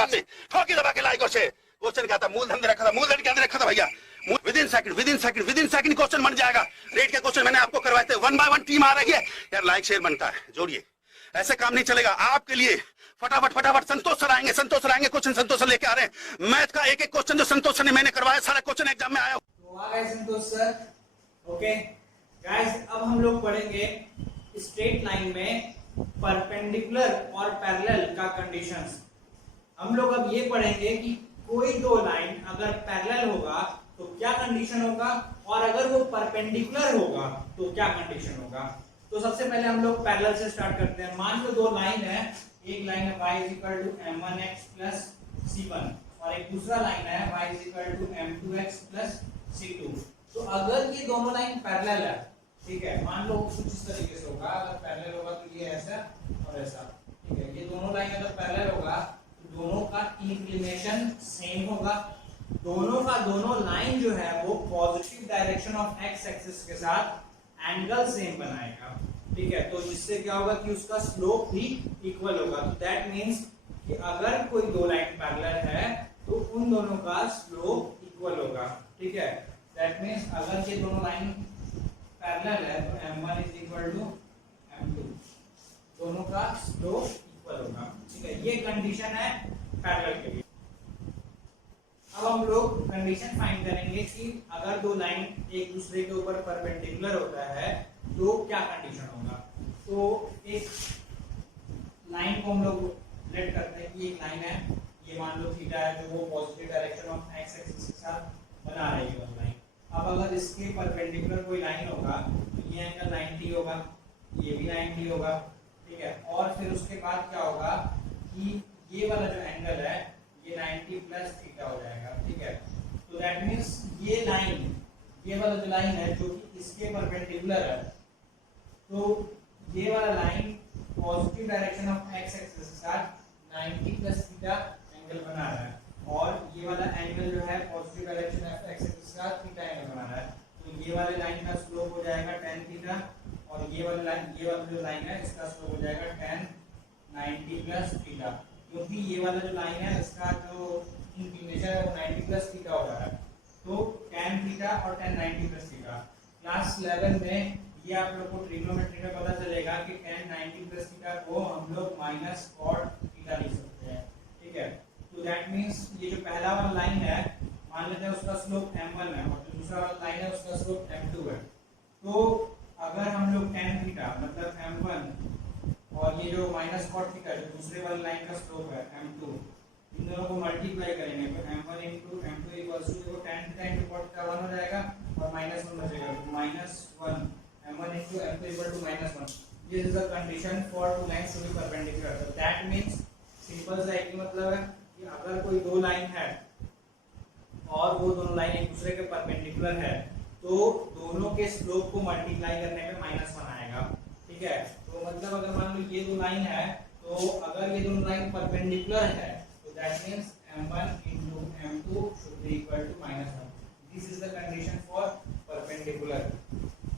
वहां से ठोकी दबा के लाइक से क्वेश्चन क्या था, मूलधन रखा था, मूलधन के अंदर रखा था भैया, विद इन सेकंड क्वेश्चन बन जाएगा। रेट के क्वेश्चन मैंने आपको करवाए थे, 1 by 1 टीम आ रही है यार, लाइक शेयर बनता है, जोड़िए, ऐसे काम नहीं चलेगा। आपके लिए फटाफट संतोष सर आएंगे, क्वेश्चन संतोष सर लेके आ रहे हैं। मैथ का एक क्वेश्चन जो संतोष सर ने मैंने करवाया, सारा क्वेश्चन एग्जाम में आया। तो आ गए संतोष सर। ओके गाइस, अब हम लोग पढ़ेंगे स्ट्रेट लाइन में परपेंडिकुलर और पैरेलल का कंडीशंस। हम लोग अब ये पढ़ेंगे कि कोई दो लाइन अगर पैरेलल होगा तो क्या कंडीशन होगा, और अगर वो परपेंडिकुलर होगा तो क्या कंडीशन होगा। तो सबसे पहले हम लोग पैरेलल से स्टार्ट करते हैं। मान लो दो लाइन है, एक लाइन है y m1x + c1 और एक दूसरा लाइन है y m2x + c2। तो अगर ये दोनों लाइन पैरेलल है, ठीक है, मान लो कुछ इस तरीके से होगा, अगर पैरेलल होगा तो ये ऐसा और ऐसा, ठीक है। ये दोनों लाइन अगर पैरेलल होगा तो दोनों का इंक्लिनेशन सेम होगा, दोनों का दोनों लाइन जो है वो positive direction of x axis के साथ एंगल सेम बनाएगा, ठीक है। तो जिससे क्या होगा कि उसका स्लोप भी इक्वल होगा। तो दैट मींस कि अगर कोई दो लाइन पैरेलल है तो उन दोनों का स्लोप इक्वल होगा, ठीक है। दैट मींस अगर ये दोनों लाइन पैरेलल है तो m1 = m2, दोनों का स्लोप इक्वल होगा, ठीक है। ये कंडीशन है पैरेलल के लिए। अब हम लोग कंडीशन फाइंड करेंगे कि अगर दो लाइन एक दूसरे के ऊपर परपेंडिकुलर होता है तो क्या कंडीशन होगा। तो एक लाइन को हम लोग लेट करते हैं कि एक लाइन है, ये मान लो थीटा है, जो वो positive direction of x axis के साथ बना रही है लाइन। अब अगर इसके परपेंडिकुलर कोई लाइन होगा तो ये एंगल 90 होगा, ये भी 90 होगा, ठीक है। और फिर उसके बाद क्या होगा कि ये वाला जो एंगल है ये 90 + थीटा हो जाएगा, ठीक है। तो दैट मींस ये लाइन, ये वाला जो लाइन है जो कि इसके परपेंडिकुलर है, तो ये वाला line positive direction of x axis के साथ 90 + थीटा एंगल बना रहा है, और ये वाला एंगल जो है positive direction of x axis के साथ थीटा एंगल बना रहा है। तो ये वाले लाइन का स्लोप हो जाएगा tan थीटा, और ये वाला जो लाइन है इसका स्लोप हो जाएगा tan 90 + थीटा, क्योंकि ये वाला जो लाइन है इसका जो इंक्लिनेशन है वो 90 + थीटा हो रहा है। तो tan थीटा और tan 90 + थीटा। क्लास 11 में ये आप लोग को ट्रिग्नोमेट्री में पता चलेगा कि tan 90 + थीटा को हम लोग -cot थीटा लिख सकते हैं, ठीक है। तो दैट मींस ये जो पहला वाला लाइन है, मान लेते हैं उसका स्लोप m1 है और जो दूसरा वाला लाइन है उसका स्लोप m2 है। तो अगर हम लोग tan थीटा मतलब m1 और ये जो -cot थीटा जो दूसरे वाली लाइन का स्लोप है m2, इन दोनों को मल्टीप्लाई करेंगे तो m1 * m2 = देखो tan थीटा * cot थीटा 1 हो जाएगा और -1 बचेगा, तो -1 m1 * m2 = -1। This is the condition for two lines to be perpendicular. So that means simple सा एक ही मतलब है कि अगर कोई दो लाइन है और वो दोनों लाइन एक दूसरे के परपेंडिकुलर है तो दोनों के स्लोप को मल्टीप्लाई करने पे -1 आएगा, ठीक है। तो मतलब अगर मान लो ये दो लाइन है, तो अगर ये दोनों लाइन परपेंडिकुलर है तो that means m1 * m2 should be equal to -1। This is the condition for perpendicular.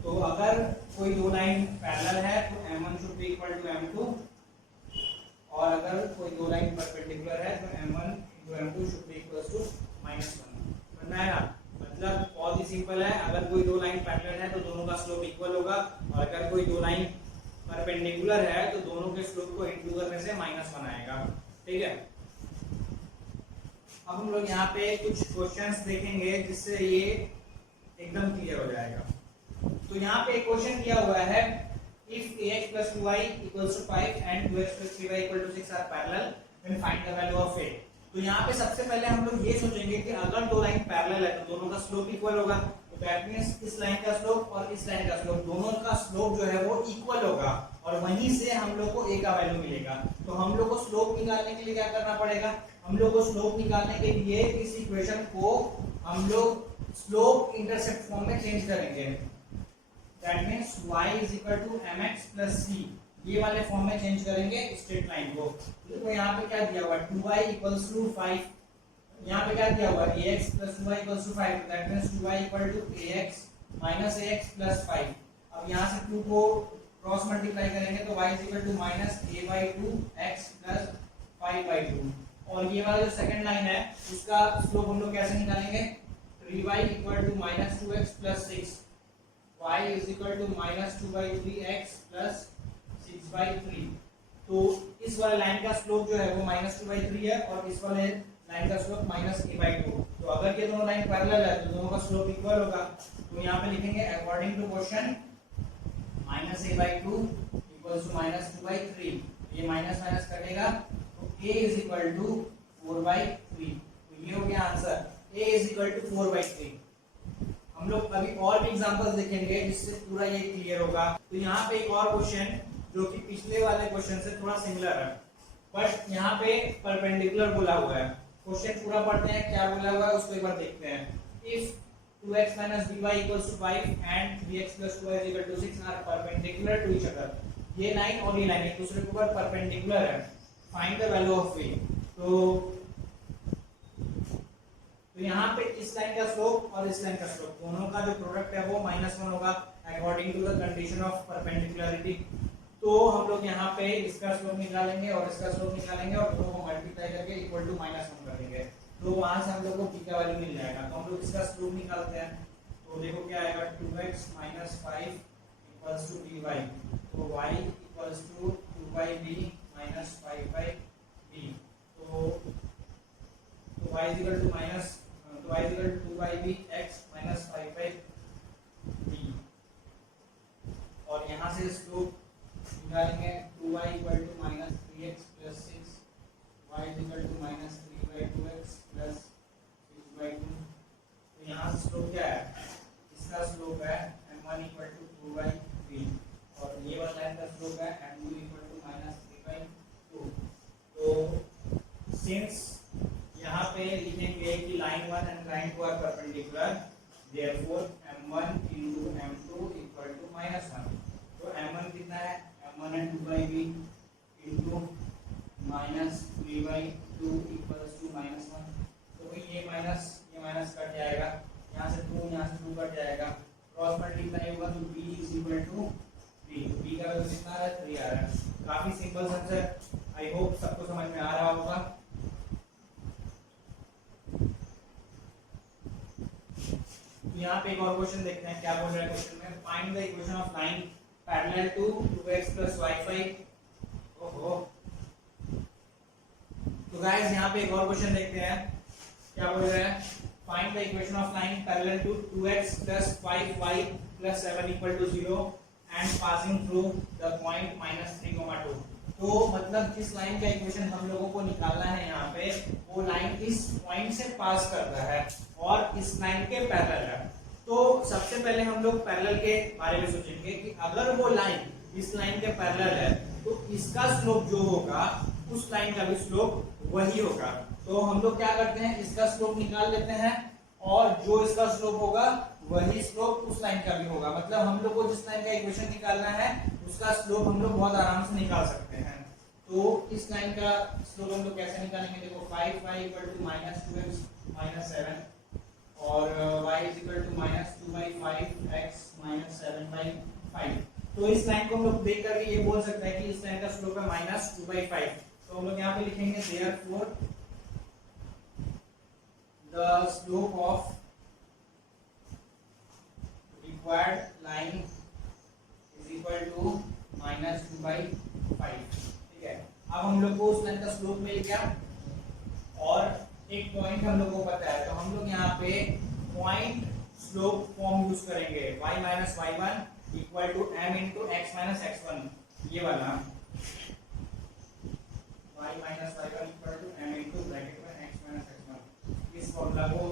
तो अगर कोई दो लाइन पैरेलल है तो m1 should be equal to m2, और अगर कोई दो लाइन परपेंडिकुलर है तो m1 * m2 should be equal to -1। समझ में आया? मतलब बहुत ही सिंपल है, अगर कोई दो लाइन पैरेलल है तो दोनों का स्लोप इक्वल होगा, और अगर कोई दो लाइन परपेंडिकुलर है तो दोनों के स्लोप को इंटू करने से -1 आएगा, ठीक है। अब हम लोग यहाँ पे कुछ क्वेश्चंस देखेंगे जिससे ये एकदम क्लियर हो जाएगा। तो यहाँ पे एक क्वेश्चन किया हुआ है, if ax + 2y = 5 and 2x + 3y = 6 are parallel then find the value of a। तो यहाँ पे सबसे पहले हम लोग ये सोचेंगे कि अगर दो लाइन पैरेलल है तो दोनों का स्लोप इक्वल होगा। तो दैट मींस इस लाइन का स्लोप और इस लाइन का स्लोप, दोनों का स्लोप जो है वो इक्वल होगा, और वहीं से हम लोग को a का वैल्यू मिलेगा। तो हम लोग को स्लोप निकालने के लिए क्या करना पड़ेगा, हम लोग को स्लोप निकालने के लिए इस इक्वेशन को हम लोग स्लोप इंटरसेप्ट फॉर्म में चेंज करेंगे। That means y = mx + c, ये वाले फॉर्म में चेंज करेंगे स्ट्रेट लाइन को। देखो यहाँ पे क्या दिया हुआ है, 2y = 5, यहाँ पे क्या दिया हुआ है, ax + 2y = 5, that means 2y = ax - ax + 5। अब यहाँ से 2 को क्रॉस मल्टीप्लाई करेंगे तो y = -a/2 x + 5/2, और ये वाला जो सेकंड लाइन है इसका स्लोप हम लोग कैसे निकालेंगे, 3y equal to minus 2x plus 6, y is equal to minus 2/3x plus 6/3। तो इस वाले लाइन का स्लोप जो है वो माइनस 2/3 है और इस वाले लाइन का स्लोप माइनस a/2। तो अगर ये दोनों लाइन पैरेलल है तो दोनों का स्लोप इक्वल होगा। तो यहाँ पे लिखेंगे according to question minus a/2 equals to minus 2/3। ये माइनस माइनस कटेगा तो a इज इक्वल टू 4/3। तो ये हो गया answer, a is equal to 4/3। हम लोग अभी और भी एग्जांपल्स देखेंगे जिससे पूरा ये क्लियर होगा। तो यहाँ पे एक और क्वेश्चन जो कि पिछले वाले क्वेश्चन से थोड़ा सिमिलर है, बट यहाँ पे परपेंडिकुलर बोला हुआ है। क्वेश्चन पूरा पढ़ते हैं, क्या बोला हुआ है उसको एक बार देखते हैं। If 2x minus by equals to 5 and 3x plus 2y is equal to 6 are perpendicular to each other। ये लाइन और ये लाइन एक दूसरे के ऊपर परपेंडिकुलर है। Find the value of v। तो यहाँ पे इस लाइन का स्लोप और इस लाइन का स्लोप दोनों का जो प्रोडक्ट है वो -1 होगा according to the condition of perpendicularity. तो हम लोग यहाँ पे इसका स्लोप निकालेंगे और इसका स्लोप निकालेंगे और दोनों को मल्टीप्लाई करके इक्वल टू -1 कर देंगे। तो वहां से हम लोग को p का वैल्यू मिल जाएगा। तो हम लोग इसका स्लोप निकालते हैं। तो देखो क्या आएगा, 2x minus 5 equals to dy। तो y equals to 2/b minus 5/b। तो y is equal to minus तो y is equal to 2/b x minus 5/b। और यहाँ से स्लोप निकालेंगे, 2y equal to minus 3x plus 6, y is equal to minus 3/2x plus 6/2। तो यहाँ से slope क्या है, इसका स्लोप है m1 equal to 2/3 और ये वाला लाइन का स्लोप है m2 equal to minus 3/2। तो सिंस यहाँ पे लिखेंगे कि line 1 and line 2 are perpendicular, therefore m1 into m2 equal to -1। तो m1 कितना है, m1 है 2/b into minus 3/2 equals to -1। तो ये माइनस कट जाएगा, यहाँ से 2 कट जाएगा, क्रॉस मल्टीप्लाई होगा तो b is equal to 3। तो b का वैल्यू कितना आ रहा है, 3 आ रहा है। काफी सिंपल आंसर, आई होप सबको समझ में आ रहा होगा। यहाँ पे एक और क्वेश्चन देखते हैं क्या बोल रहा है क्वेश्चन में। Find the equation of line parallel to 2x plus y5। ओहो, तो गाइस यहाँ पे एक और क्वेश्चन देखते हैं क्या बोल रहा है। Find the equation of line parallel to 2x plus 5y plus 7 equal to 0 and passing through the point -3, 2। तो मतलब जिस लाइन का इक्वेशन हम लोगों को निकालना है यहाँ पे, वो लाइन इस पॉइंट से पास कर रहा है और इस लाइन के पैरेलल है। तो सबसे पहले हम लोग पैरेलल के बारे में सोचेंगे कि अगर वो लाइन इस लाइन के पैरेलल है तो इसका स्लोप जो होगा उस लाइन का भी स्लोप वही होगा। तो हम लोग क्या करते हैं, इसका स्लोप निकाल लेते हैं और जो इसका स्लोप होगा वही स्लोप उस लाइन का भी होगा। मतलब हम लोग को जिस लाइन का इक्वेशन निकालना है उसका स्लोप हम लोग बहुत आराम से निकाल सकते हैं। तो इस लाइन का स्लोप हम लोग कैसे निकालेंगे, देखो 5y equal to -2x minus 7 और y is equal to -2/5x minus 7/5। तो इस लाइन को हम लोग देख करके ये बोल सकते हैं कि इस लाइन का स्लोप है -2/5। तो हम लोग यहाँ पे लिखेंगे therefore the slope of required line is equal to -2/5। ठीक है, अब हम लोग को उस लाइन का स्लोप मिल गया और एक पॉइंट हम लोग को पता है। तो हम लोग यहाँ पे पॉइंट स्लोप फॉर्म यूज करेंगे, y minus y1 equal to m into x minus x1। ये वाला y minus y1 equal to m into bracket में x minus x1। इस फॉर्मूला को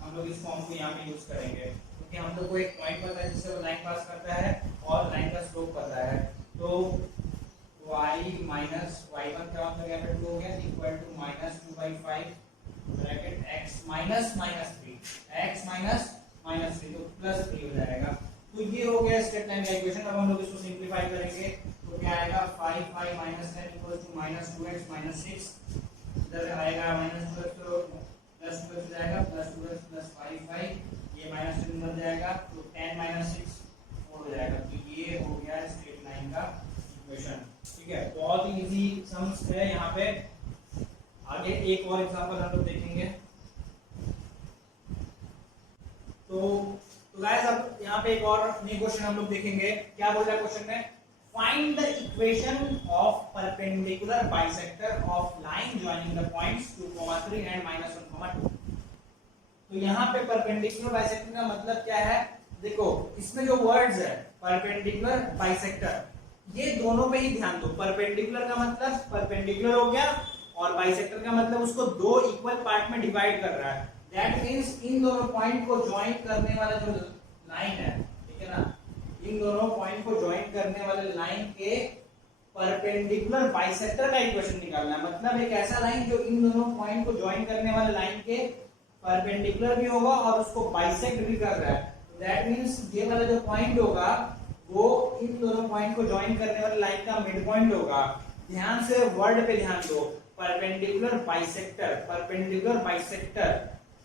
हम लोग इस फॉर्म को यहाँ पे यूज करेंगे क्योंकि हम लोग को एक पॉइंट पता है जिससे वो लाइन पास करता है और लाइन का स्लोप पता है। तो y minus y1 क्या मतलब यहाँ पे 2 हो गया equal to -2/5 bracket x minus -3 x minus -3 तो +3 हो जाएगा। तो ये हो गया स्ट्रेट लाइन का इक्वेशन। अब हम लोग इसको सिंपलीफाई करेंगे तो क्या आएगा, 5y minus 10 equals to -2x minus 6। इधर आएगा -2x तो +2x हो जाएगा, +2x plus 5y, ये -2 बन जाएगा तो 10 minus 6 4 हो जाएगा। तो ये हो गया स्ट्रेट लाइन का इक्वेशन। ठीक है, बहुत ही इजी सम्स है यहाँ पे, आगे एक और एग्जांपल हम लोग देखेंगे। तो गाइस अब यहाँ पे एक और न्यू क्वेश्चन हम लोग देखेंगे। क्या बोल रहा है क्वेश्चन में, find the equation of perpendicular bisector of line joining the points 2,3 and -1,2। तो यहाँ पे परपेंडिकुलर बाइसेक्टर का मतलब क्या है, देखो इसमें जो वर्ड्स है परपेंडिकुलर बाइसेक्टर, ये दोनों पे ही ध्यान दो। परपेंडिकुलर का मतलब परपेंडिकुलर हो गया और बाइसेक्टर का मतलब उसको दो इक्वल पार्ट में डिवाइड कर रहा है। दैट मींस इन दोनों पॉइंट को ज्वाइन करने वाला जो लाइन है, ठीक है ना, इन दोनों पॉइंट को ज्वाइन करने वाले लाइन के परपेंडिकुलर बाइसेक्टर का इक्वेशन निकालना है। मतलब एक ऐसा लाइन जो इन दोनों पॉइंट को ज्वाइन करने वाले लाइन के परपेंडिकुलर भी होगा और उसको बाइसेक्ट भी कर रहा है। दैट मींस ये वाला जो पॉइंट होगा वो इन दोनों पॉइंट को ज्वाइन करने वाले लाइन का मिड पॉइंट होगा। ध्यान से वर्ड पे ध्यान दो, परपेंडिकुलर बाइसेक्टर, परपेंडिकुलर बाइसेक्टर,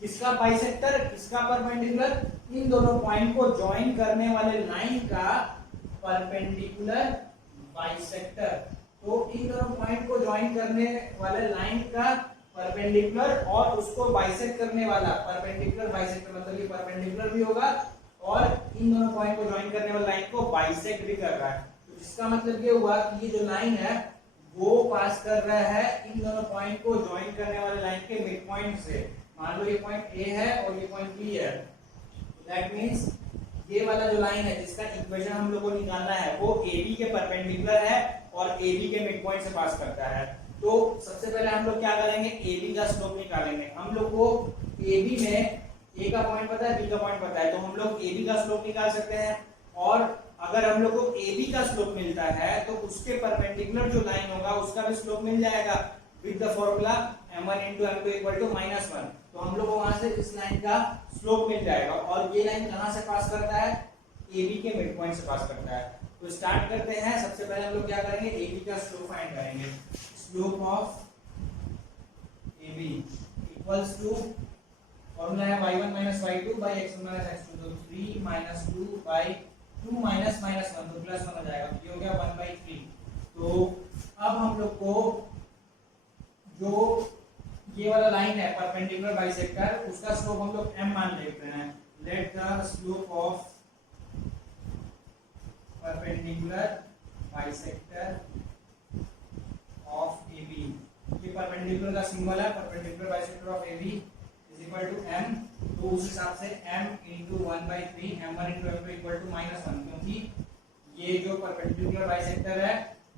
किसका बाइसेक्टर, किसका परपेंडिकुलर, इन दोनों पॉइंट को ज्वाइन करने वाले लाइन का परपेंडिकुलर बाइसेक्टर। तो इन दोनों पॉइंट को ज्वाइन करने वाले लाइन का परपेंडिकुलर और उसको बाइसेक्ट करने वाला परपेंडिकुलर बाइसेक्टर, मतलब ये परपेंडिकुलर भी होगा और इन दोनों पॉइंट को ज्वाइन करने वाले लाइन को बाइसेक्ट भी कर रहा है। तो इसका मतलब ये हुआ कि ये जो लाइन है वो पास कर रहा है इन दोनों पॉइंट को ज्वाइन करने वाले लाइन के मिड पॉइंट से। मान लो ये पॉइंट ए है और ये पॉइंट बी है, दैट मींस ये वाला जो लाइन है जिसका इक्वेशन हम लोग को निकालना है वो AB के परपेंडिकुलर है और AB के मिड पॉइंट से पास करता है। तो सबसे पहले हम लोग क्या करेंगे, AB का स्लोप निकालेंगे। हम लोग को AB में A का पॉइंट पता है, B का पॉइंट पता है, तो हम लोग AB का स्लोप निकाल सकते हैं। और अगर हम लोग को AB का स्लोप मिलता है तो उसके परपेंडिकुलर जो लाइन होगा उसका भी स्लोप मिल जाएगा with the formula m1 * m2 = -1। तो हम लोग को वहां से इस लाइन का स्लोप मिल जाएगा। और ये लाइन कहां से पास करता है, AB के मिड पॉइंट से पास करता है। तो स्टार्ट करते हैं। सबसे पहले हम लोग क्या करेंगे, AB का स्लोप फाइंड करेंगे। Slope of AB equals to formula है y1 - y2 / x1 - x2, तो 3 - 2 / 2 - -1 तो +1 हो जाएगा। ये हो गया 1/3। तो अब हम लोग को जो ये वाला लाइन है परपेंडिकुलर बाइसेक्टर, उसका स्लोप हम लोग m मान लेते हैं। Let the slope of perpendicular bisector of AB, ये परपेंडिकुलर का सिंबल है, perpendicular bisector of AB = m। तो उस हिसाब से m * 1/3 m1 * m2 = -1, क्योंकि ये जो परपेंडिकुलर बाइसेक्टर है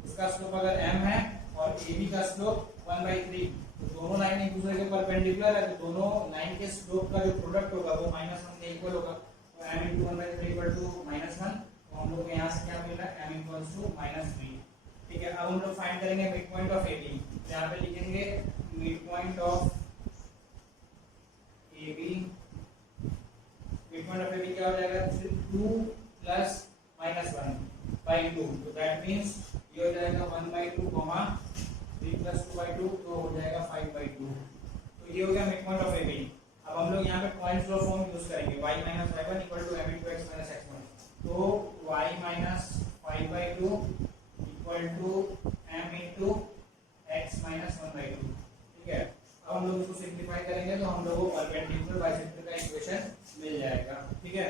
उसका स्लोप अगर m है और AB का स्लोप 1/3, तो दोनों लाइन एक दूसरे के परपेंडिकुलर है, तो दोनों लाइन के स्लोप का जो प्रोडक्ट होगा वो -1 के इक्वल होगा। तो m * 1/3 = -1। तो हम लोग को यहाँ से क्या मिल रहा है, m = -3। ठीक है, अब हम लोग फाइंड करेंगे मिड पॉइंट ऑफ AB। यहाँ पे लिखेंगे mid point of AB, mid point of AB क्या हो जाएगा, 2 + -1/2। तो दैट मींस ये हो जाएगा 1/2, 3 + 2/2, तो हो जाएगा 5/2। तो ये हो गया मिड पॉइंट ऑफ AB। अब हम लोग यहाँ पे पॉइंट्स लो फॉर्म यूज करेंगे, y - y1 = m * x - x1। तो y - 5/2 = m * x - 1/2। ठीक है, अब हम लोग इसको सिंपलीफाई करेंगे तो हम लोग को परपेंडिकुलर बाइसेक्टर का इक्वेशन मिल जाएगा। ठीक है,